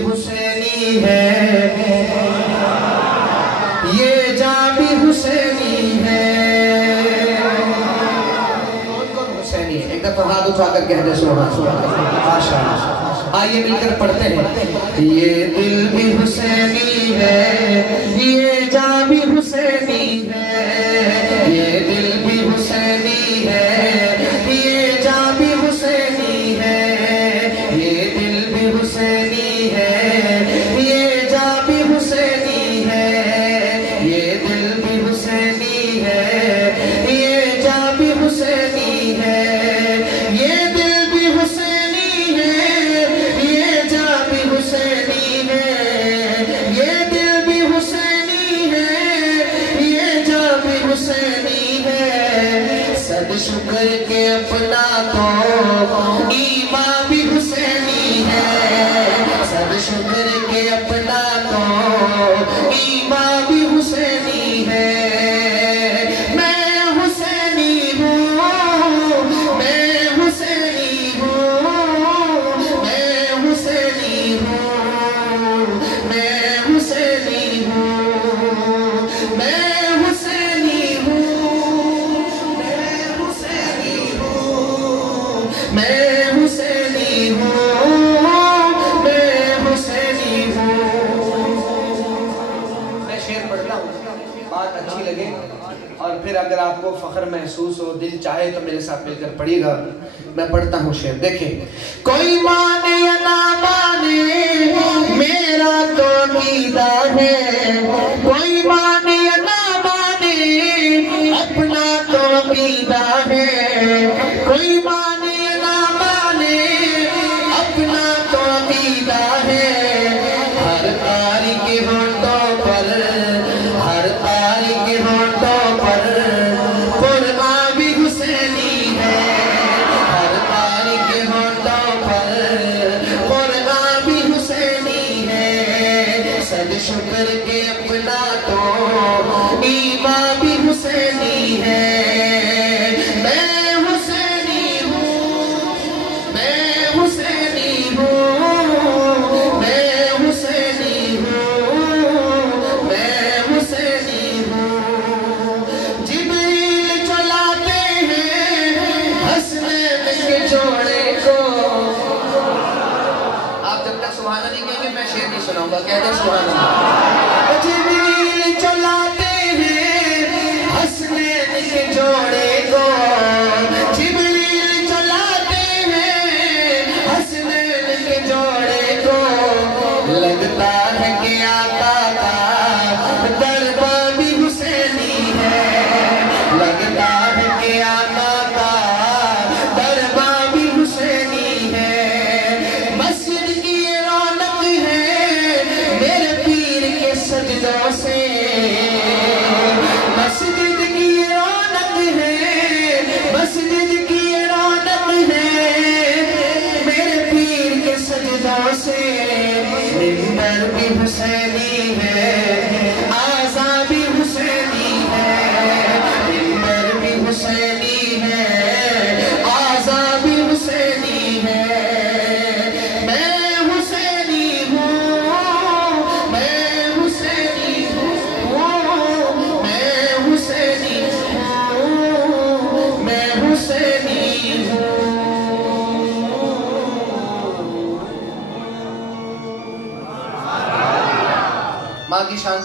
हुसैनी है, ये जान भी हुसैनी है। कौन हुसैनी है? एक दफा हाथ उठा कर कह दे माशाअल्लाह। आइए मिलकर पढ़ते हैं। ये दिल भी हुसैनी है, ये जान भी हुसैनी है। ये दिल भी हुसैनी है, ये जान भी हुसैनी है। ये दिल भी हुसैनी है, ये जान भी हुसैनी है। ये दिल भी हुसैनी है, ये जान भी हुसैनी है। ये दिल भी हुसैनी है, ये जान भी हुसैनी है। ये दिल भी हुसैनी है, ये जान भी हुसैनी है। सद शुक्र के अपना तो ईमान भी हुसैनी है। सद शुक्र के अपना तो ईमान भी हुसैनी है। मैं हुसैनी हूँ, मैं हुसैनी हूँ, मैं हुसैनी हूँ, मैं हुसैनी हूँ, मैं हुसैनी हूँ, मैं हुसैनी हूँ, मैं हुसैनी हूँ, मैं हुसैनी हूँ। मैं शेर पढ़ता हूँ, बात अच्छी लगे और फिर अगर आपको फख्र महसूस हो, दिल चाहे तो मेरे साथ मिलकर पढ़िएगा। मैं पढ़ता हूँ शेर, देखें। कोई माने या ना माने मेरा तो अकीदा है। कोई माने या ना माने अपना तो अकीदा है। कोई माने या ना माने अपना तो अकीदा है। हर तारीख के होठों पर, हर तारीख के होठों पर कुरान भी हुसैनी है। हर तारीख के होठों पर कुरान भी हुसैनी है। सद शुक्र के अपना तो ईमान भी हुसैनी है। मैं हुसैनी हूँ, मैं हुसैनी हूँ, मैं हुसैनी हूँ, मैं हुसैनी हूँ। जिब्रील चलाते हैं हसनैन के जोड़े को। आप जब तक सुभान अल्लाह नहीं कहेंगे मैं शेर नहीं सुनाऊंगा। कहते हैं सुभान अल्लाह। जिब्रील चलाते हैं हसनैन के जोड़े को। जिब्रील चलाते हैं हसनैन के जोड़े को। लगता है कि आका का दरबार भी हुसैनी है। लगता है कि आका का दरबार भी हुसैनी है। मस्जिद की ये रौनक है मेरे पीर के सजदों से। मस्जिद की ये रौनक है, मस्जिद की ये रौनक है मेरे पीर के सजदों से। मिंबर भी हुसैनी है, आज़ा भी हुसैनी है। मिंबर भी हुसैनी है, आज़ा भी हुसैनी है। मैं हुसैनी हूँ, मैं हुसैनी हूँ, मैं हुसैनी हूँ, मैं हुसैनी हूँ। माँ की शान